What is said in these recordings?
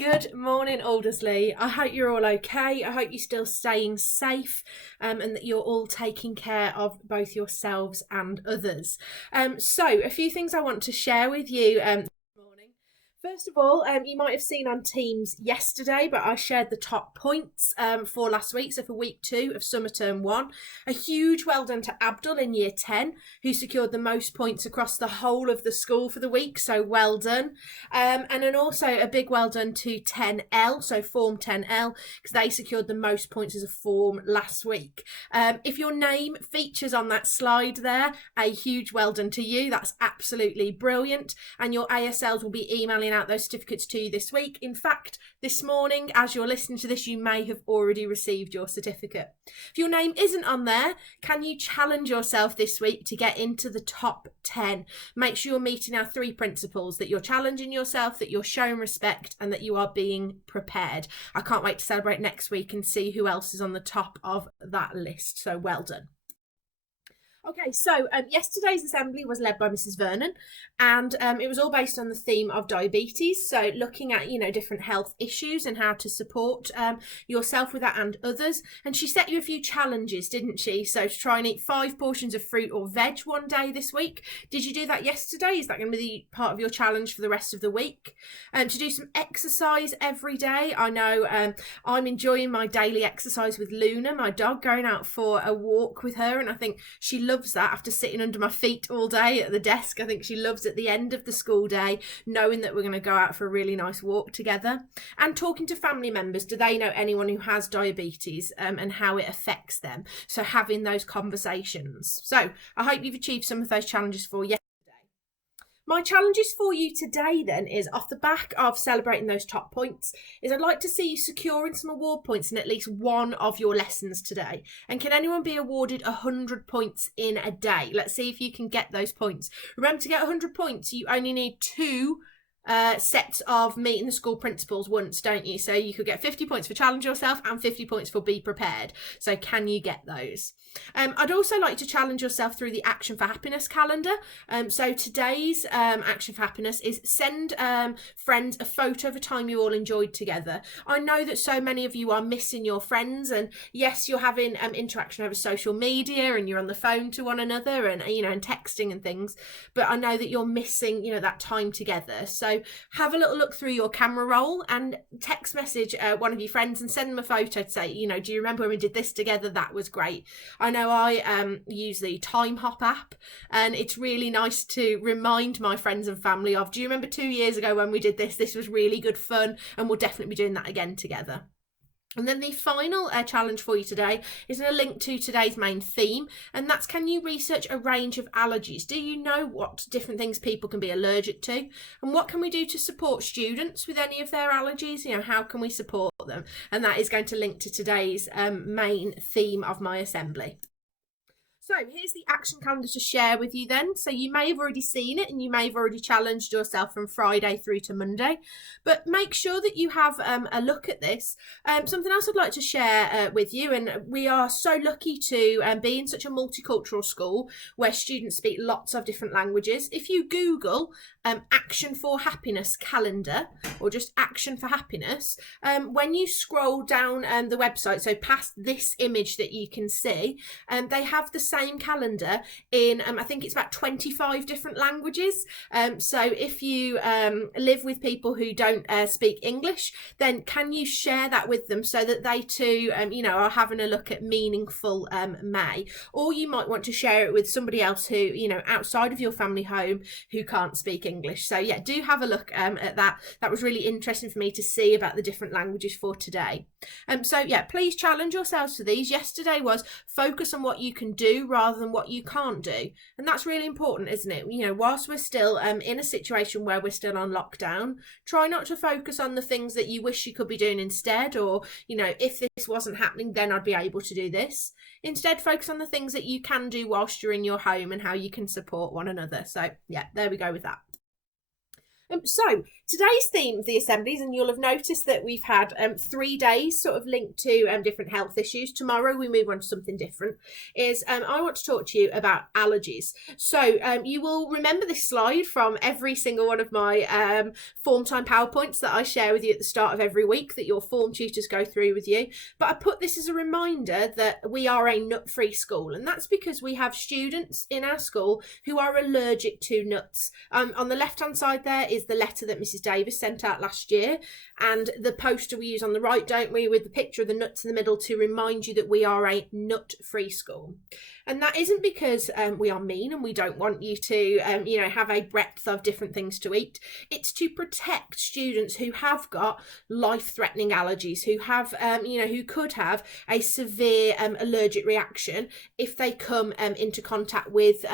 Good morning, Aldersley. I hope you're all okay. I hope you're still staying safe and that you're all taking care of both yourselves and others. So a few things I want to share with you this morning. First of all, you might have seen on Teams yesterday, but I shared the top points for last week, so for week 2 of summer term 1. A huge well done to Abdul in year 10, who secured the most points across the whole of the school for the week, so well done. And then also a big well done to 10L, so Form 10L, because they secured the most points as a form last week. If your name features on that slide there, a huge well done to you. That's absolutely brilliant. And your ASLs will be emailing out those certificates to you this week. In fact, this morning, as you're listening to this, you may have already received your certificate. If your name isn't on there, can you challenge yourself this week to get into the top 10? Make sure you're meeting our 3 principles, that you're challenging yourself, that you're showing respect, and that you are being prepared. I can't wait to celebrate next week and see who else is on the top of that list. So well done. Okay, so yesterday's assembly was led by Mrs. Vernon, and it was all based on the theme of diabetes. So looking at, different health issues and how to support yourself with that and others. And she set you a few challenges, didn't she? So to try and eat 5 portions of fruit or veg one day this week. Did you do that yesterday? Is that going to be part of your challenge for the rest of the week? To do some exercise every day. I know I'm enjoying my daily exercise with Luna, my dog, going out for a walk with her, and I think she loves that after sitting under my feet all day at the desk. I think she loves at the end of the school day knowing that we're going to go out for a really nice walk together. And talking to family members, do they know anyone who has diabetes and how it affects them? So having those conversations. So I hope you've achieved some of those challenges for you. My challenges for you today then is, off the back of celebrating those top points, is I'd like to see you securing some award points in at least one of your lessons today. And can anyone be awarded 100 points in a day? Let's see if you can get those points. Remember, to get 100 points, you only need 2 sets of meeting the school principals once, don't you? So you could get 50 points for challenge yourself and 50 points for be prepared. So can you get those? I'd also like to challenge yourself through the Action for Happiness calendar. So today's Action for Happiness is send friends a photo of a time you all enjoyed together. I know that so many of you are missing your friends, and yes, you're having interaction over social media and you're on the phone to one another and and texting and things, but I know that you're missing that time together. So have a little look through your camera roll and text message one of your friends and send them a photo to say, do you remember when we did this together? That was great. I know I use the Time Hop app, and it's really nice to remind my friends and family of, do you remember 2 years ago when we did this? This was really good fun, and we'll definitely be doing that again together. And then the final challenge for you today is a link to today's main theme, and that's, can you research a range of allergies? Do you know what different things people can be allergic to? And what can we do to support students with any of their allergies? How can we support them? And that is going to link to today's main theme of my assembly. So here's the action calendar to share with you then. So you may have already seen it and you may have already challenged yourself from Friday through to Monday, but make sure that you have a look at this. Something else I'd like to share with you, and we are so lucky to be in such a multicultural school where students speak lots of different languages. If you Google Action for Happiness calendar, or just Action for Happiness, when you scroll down the website, so past this image that you can see, they have the same calendar in I think it's about 25 different languages. So if you live with people who don't speak English, then can you share that with them so that they too are having a look at meaningful May? Or you might want to share it with somebody else who outside of your family home who can't speak English. So yeah, do have a look at that. That was really interesting for me to see about the different languages for today. So yeah, please challenge yourselves for these. Yesterday was focus on what you can do rather than what you can't do, and that's really important, isn't it? Whilst we're still in a situation where we're still on lockdown, try not to focus on the things that you wish you could be doing instead, or if this wasn't happening then I'd be able to do this. Instead, focus on the things that you can do whilst you're in your home and how you can support one another. So yeah, there we go with that. So today's theme of the assemblies, and you'll have noticed that we've had 3 days sort of linked to different health issues. Tomorrow we move on to something different. Is I want to talk to you about allergies. So you will remember this slide from every single one of my form time PowerPoints that I share with you at the start of every week that your form tutors go through with you. But I put this as a reminder that we are a nut-free school, and that's because we have students in our school who are allergic to nuts. On the left-hand side there is the letter that Mrs. Davis sent out last year, and the poster we use on the right, don't we, with the picture of the nuts in the middle to remind you that we are a nut-free school. And that isn't because we are mean and we don't want you to, have a breadth of different things to eat. It's to protect students who have got life-threatening allergies, who have, who could have a severe allergic reaction if they come into contact with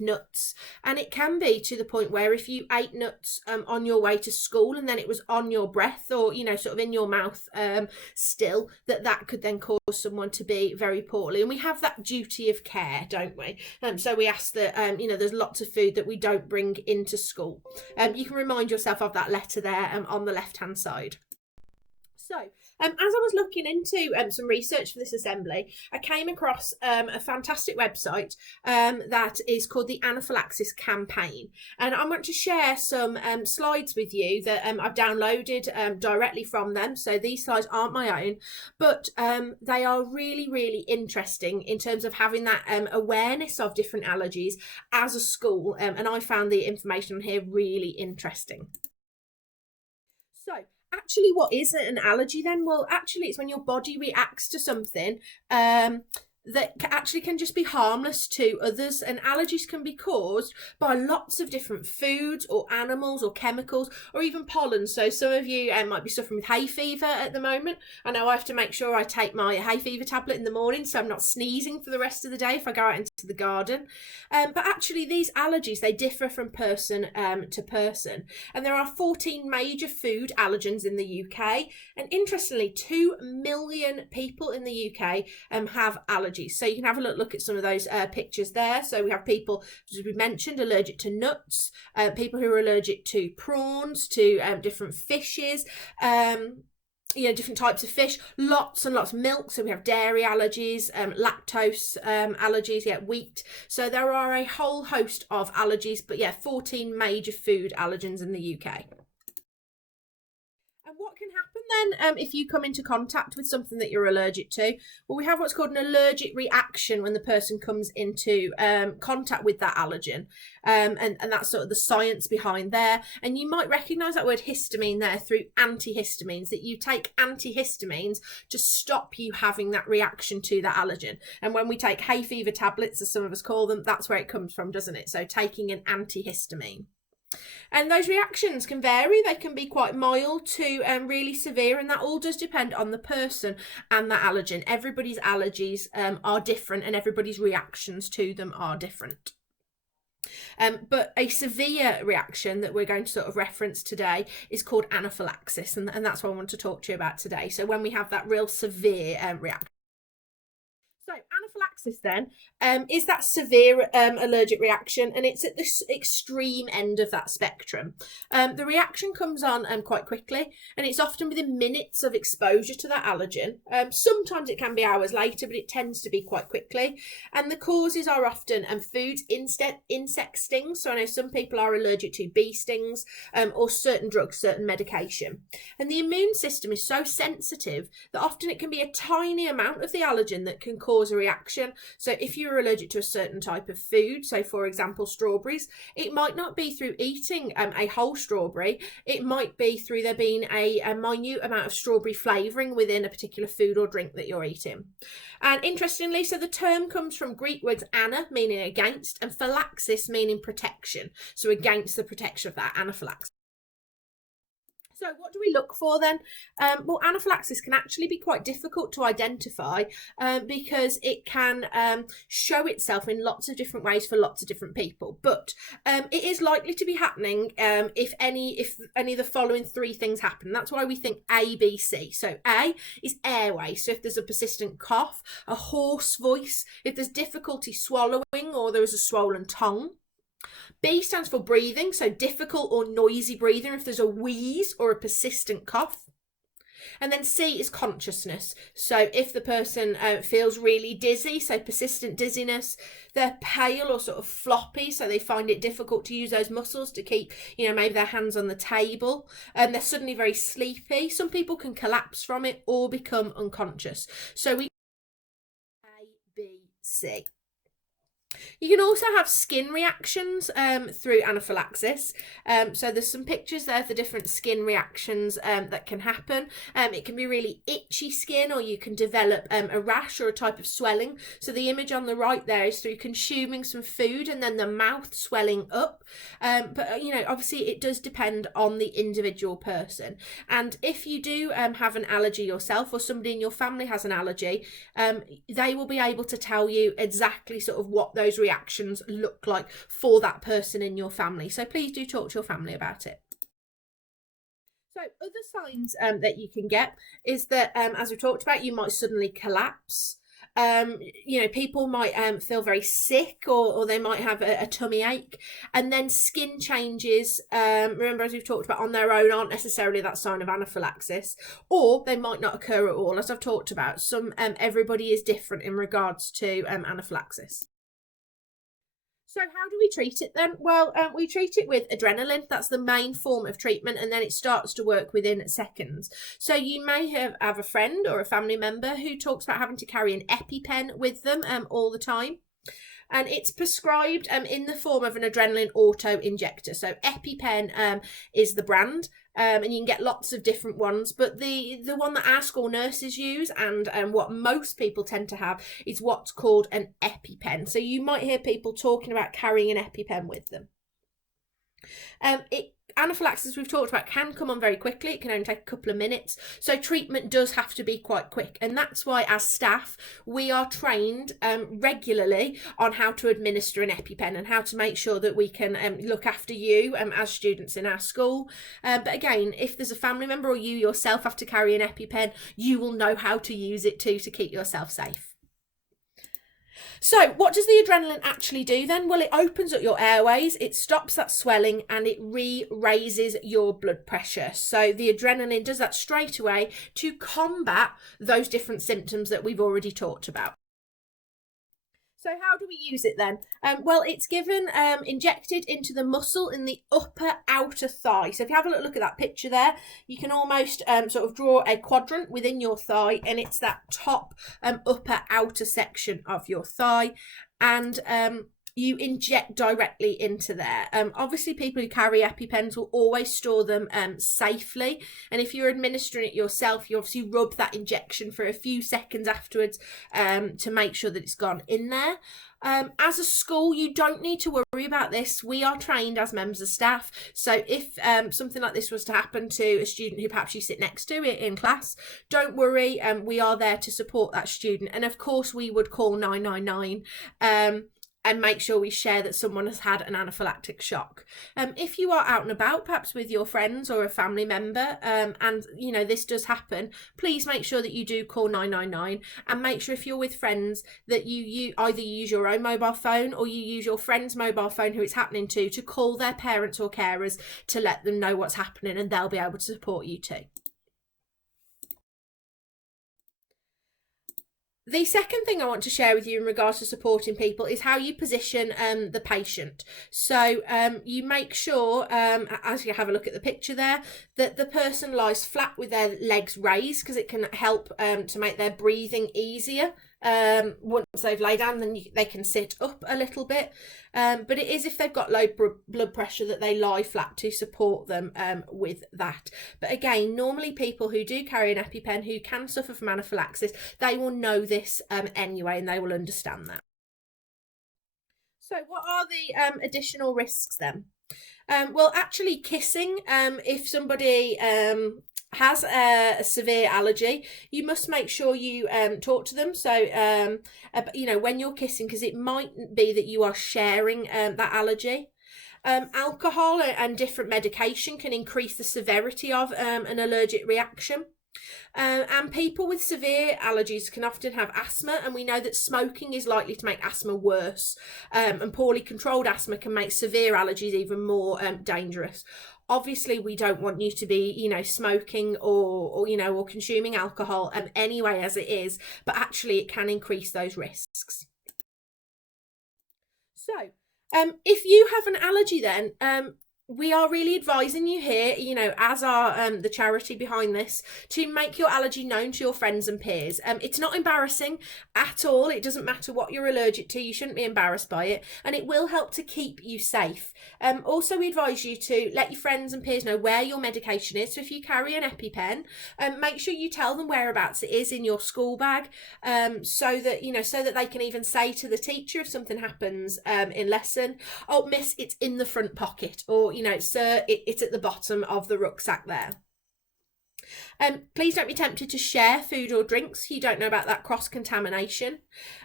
nuts. And it can be to the point where if you ate nuts on your way to school and then it was on your breath or, sort of in your mouth still, that could then cause someone to be very poorly. And we have that duty of care, don't we? So we ask that, there's lots of food that we don't bring into school. You can remind yourself of that letter there on the left-hand side. So, as I was looking into some research for this assembly, I came across a fantastic website that is called the Anaphylaxis campaign. And I want to share some slides with you that I've downloaded directly from them. So these slides aren't my own, but they are really, really interesting in terms of having that awareness of different allergies as a school. And I found the information on here really interesting. So, actually, what is an allergy then? Well, actually, it's when your body reacts to something that actually can just be harmless to others. And allergies can be caused by lots of different foods or animals or chemicals or even pollen. So some of you might be suffering with hay fever at the moment. I know I have to make sure I take my hay fever tablet in the morning so I'm not sneezing for the rest of the day if I go out into the garden. But actually these allergies, they differ from person to person. And there are 14 major food allergens in the UK. And interestingly, 2 million people in the UK have allergies. So you can have a look at some of those pictures there. So we have people, as we mentioned, allergic to nuts, people who are allergic to prawns, to different fishes, different types of fish, lots and lots of milk. So we have dairy allergies, lactose allergies, wheat. So there are a whole host of allergies, but 14 major food allergens in the UK. And what can happen then if you come into contact with something that you're allergic to? Well, we have what's called an allergic reaction when the person comes into contact with that allergen. And that's sort of the science behind there. And you might recognise that word histamine there through antihistamines, that you take antihistamines to stop you having that reaction to that allergen. And when we take hay fever tablets, as some of us call them, that's where it comes from, doesn't it? So taking an antihistamine. And those reactions can vary. They can be quite mild to really severe, and that all does depend on the person and the allergen. Everybody's allergies are different and everybody's reactions to them are different. But a severe reaction that we're going to sort of reference today is called anaphylaxis, and that's what I want to talk to you about today. So when we have that real severe reaction. So anaphylaxis then is that severe allergic reaction, and it's at the extreme end of that spectrum. The reaction comes on quite quickly, and it's often within minutes of exposure to that allergen. Sometimes it can be hours later, but it tends to be quite quickly. And the causes are often foods, insect stings. So I know some people are allergic to bee stings or certain drugs, certain medication. And the immune system is so sensitive that often it can be a tiny amount of the allergen that can cause a reaction. So if you're allergic to a certain type of food, so for example strawberries, it might not be through eating a whole strawberry, it might be through there being a minute amount of strawberry flavouring within a particular food or drink that you're eating. And interestingly, so the term comes from Greek words ana, meaning against, and phylaxis, meaning protection, so against the protection of that anaphylaxis. So what do we look for then? Well, anaphylaxis can actually be quite difficult to identify because it can show itself in lots of different ways for lots of different people. But it is likely to be happening if any of the following 3 things happen. That's why we think A, B, C. So A is airway. So if there's a persistent cough, a hoarse voice, if there's difficulty swallowing or there is a swollen tongue. B stands for breathing, so difficult or noisy breathing if there's a wheeze or a persistent cough. And then C is consciousness. So if the person feels really dizzy, so persistent dizziness, they're pale or sort of floppy, so they find it difficult to use those muscles to keep, maybe their hands on the table, and they're suddenly very sleepy. Some people can collapse from it or become unconscious. So we A, B, C. You can also have skin reactions through anaphylaxis. So there's some pictures there for different skin reactions that can happen. It can be really itchy skin, or you can develop a rash or a type of swelling. So the image on the right there is through consuming some food and then the mouth swelling up. But obviously it does depend on the individual person. And if you do have an allergy yourself, or somebody in your family has an allergy, they will be able to tell you exactly sort of what those reactions look like for that person in your family. So please do talk to your family about it. So other signs that you can get is that, as we talked about, you might suddenly collapse. People might feel very sick, or they might have a tummy ache, and then skin changes, remember, as we've talked about, on their own aren't necessarily that sign of anaphylaxis, or they might not occur at all, as I've talked about. Everybody is different in regards to anaphylaxis. So how do we treat it then? Well, we treat it with adrenaline. That's the main form of treatment, and then it starts to work within seconds. So you may have a friend or a family member who talks about having to carry an EpiPen with them all the time. And it's prescribed in the form of an Adrenaline Auto-Injector. So EpiPen is the brand, and you can get lots of different ones. But the one that our school nurses use, and what most people tend to have, is what's called an EpiPen. So you might hear people talking about carrying an EpiPen with them. Anaphylaxis, we've talked about, can come on very quickly. It can only take a couple of minutes. So treatment does have to be quite quick. And that's why, as staff, we are trained regularly on how to administer an EpiPen and how to make sure that we can look after you as students in our school. But again, if there's a family member or you yourself have to carry an EpiPen, you will know how to use it too, to keep yourself safe. So what does the adrenaline actually do then? Well, it opens up your airways, it stops that swelling, and it raises your blood pressure. So the adrenaline does that straight away to combat those different symptoms that we've already talked about. So how do we use it then? Well, it's given injected into the muscle in the upper outer thigh. So if you have a look at that picture there, you can almost sort of draw a quadrant within your thigh, and it's that top upper outer section of your thigh. And you inject directly into there. Obviously, people who carry EpiPens will always store them safely. And if you're administering it yourself, you obviously rub that injection for a few seconds afterwards to make sure that it's gone in there. As a school, you don't need to worry about this. We are trained as members of staff. So if something like this was to happen to a student who perhaps you sit next to in class, don't worry. We are there to support that student. And of course, we would call 999. And make sure we share that someone has had an anaphylactic shock. If you are out and about, perhaps with your friends or a family member, and this does happen, please make sure that you do call 999, and make sure if you're with friends that you either use your own mobile phone or you use your friend's mobile phone who it's happening to call their parents or carers to let them know what's happening, and they'll be able to support you too. The second thing I want to share with you in regards to supporting people is how you position the patient. So you make sure, as you have a look at the picture there, that the person lies flat with their legs raised, because it can help to make their breathing easier. Once they've laid down, then they can sit up a little bit. But it is if they've got low blood pressure that they lie flat to support them with that. But again, normally people who do carry an EpiPen who can suffer from anaphylaxis, they will know this anyway, and they will understand that. So what are the additional risks then? Well, actually kissing, if somebody has a severe allergy, you must make sure you talk to them. So, when you're kissing, because it might be that you are sharing that allergy. Alcohol and different medication can increase the severity of an allergic reaction. And people with severe allergies can often have asthma, and we know that smoking is likely to make asthma worse, and poorly controlled asthma can make severe allergies even more dangerous. Obviously, we don't want you to be, smoking or consuming alcohol anyway as it is, but actually it can increase those risks. So, if you have an allergy then, we are really advising you here, as our the charity behind this, to make your allergy known to your friends and peers. It's not embarrassing at all. It doesn't matter what you're allergic to. You shouldn't be embarrassed by it, and it will help to keep you safe. Also, we advise you to let your friends and peers know where your medication is. So if you carry an EpiPen, make sure you tell them whereabouts it is in your school bag, so that they can even say to the teacher if something happens in lesson, "Oh, miss, it's in the front pocket," or sir, it's at the bottom of the rucksack there. Please don't be tempted to share food or drinks. You don't know about that cross-contamination.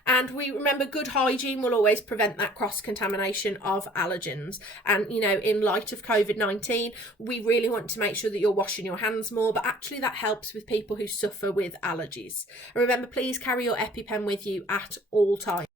And we remember good hygiene will always prevent that cross-contamination of allergens. And, in light of COVID-19, we really want to make sure that you're washing your hands more, but actually that helps with people who suffer with allergies. And remember, please carry your EpiPen with you at all times.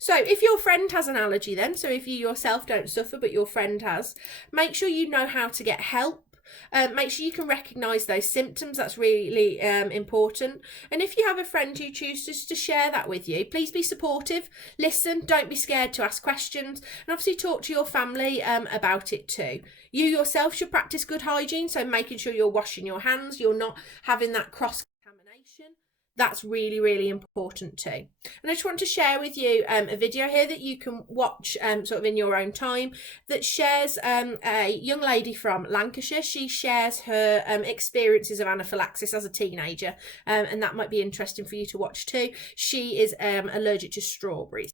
So if your friend has an allergy then, so if you yourself don't suffer but your friend has, make sure you know how to get help. Make sure you can recognise those symptoms. That's really important. And if you have a friend who chooses to share that with you, please be supportive, listen, don't be scared to ask questions, and obviously talk to your family about it too. You yourself should practice good hygiene, so making sure you're washing your hands, you're not having that cross-contamination. That's really, really important too. And I just want to share with you a video here that you can watch sort of in your own time that shares a young lady from Lancashire. She shares her experiences of anaphylaxis as a teenager, and that might be interesting for you to watch too. She is allergic to strawberries.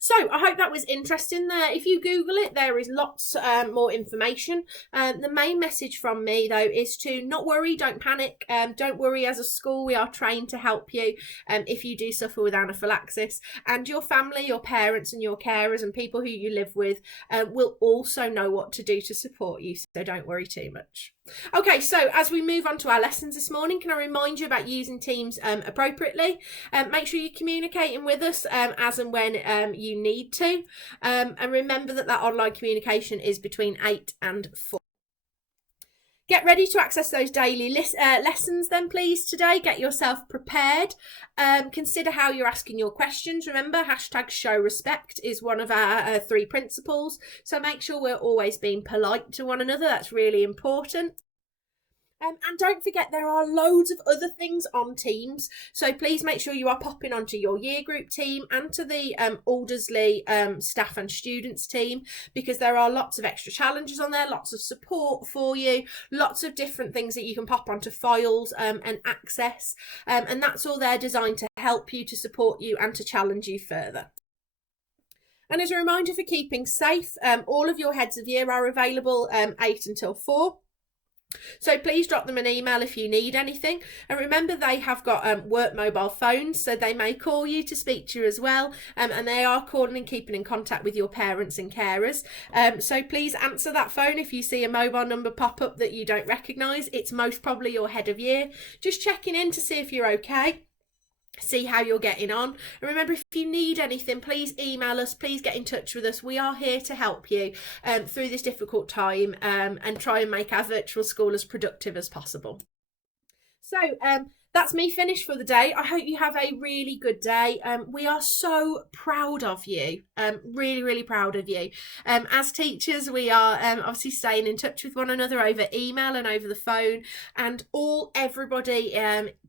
So I hope that was interesting there. If you Google it, there is lots more information. The main message from me, though, is to not worry, don't panic. Don't worry, as a school, we are trained to help you if you do suffer with anaphylaxis. And your family, your parents and your carers and people who you live with will also know what to do to support you. So don't worry too much. Okay, so as we move on to our lessons this morning, can I remind you about using Teams appropriately? Make sure you're communicating with us as and when you need to. And remember that online communication is between 8 and 4. Get ready to access those daily lessons then, please, today. Get yourself prepared. Consider how you're asking your questions. Remember, #ShowRespect is one of our 3 principles. So make sure we're always being polite to one another. That's really important. And don't forget, there are loads of other things on Teams, so please make sure you are popping onto your year group team and to the Aldersley staff and students team, because there are lots of extra challenges on there, lots of support for you, lots of different things that you can pop onto files and access, and that's all there designed to help you, to support you and to challenge you further. And as a reminder for keeping safe, all of your heads of year are available 8 until 4. So please drop them an email if you need anything. And remember, they have got work mobile phones, so they may call you to speak to you as well. And they are calling and keeping in contact with your parents and carers. So please answer that phone if you see a mobile number pop up that you don't recognise. It's most probably your head of year. Just checking in to see if you're okay. See how you're getting on. And remember, if you need anything, please email us, please get in touch with us. We are here to help you through this difficult time and try and make our virtual school as productive as possible. So that's me finished for the day. I hope you have a really good day. We are so proud of you, really, really proud of you. As teachers, we are obviously staying in touch with one another over email and over the phone, and everybody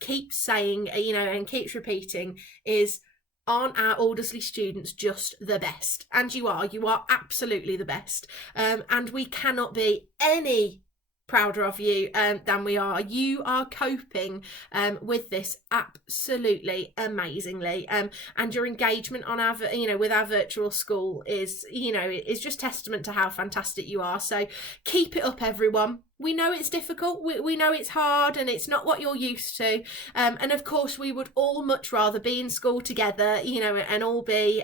keeps saying, and keeps repeating is, aren't our Aldersley students just the best? And you are absolutely the best. And we cannot be any prouder of you than we are. You are coping with this absolutely amazingly, and your engagement on our with our virtual school is is just testament to how fantastic you are. So keep it up, everyone. We know it's difficult, we know it's hard, and it's not what you're used to, and of course we would all much rather be in school together, you know, and all be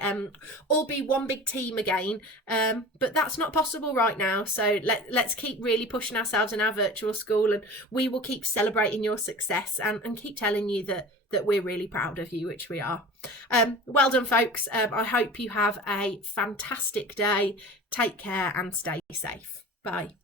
one big team again, but that's not possible right now. So let's keep really pushing ourselves in our virtual school, and we will keep celebrating your success and keep telling you that we're really proud of you, which we are. Well done, folks. I hope you have a fantastic day. Take care and stay safe. Bye.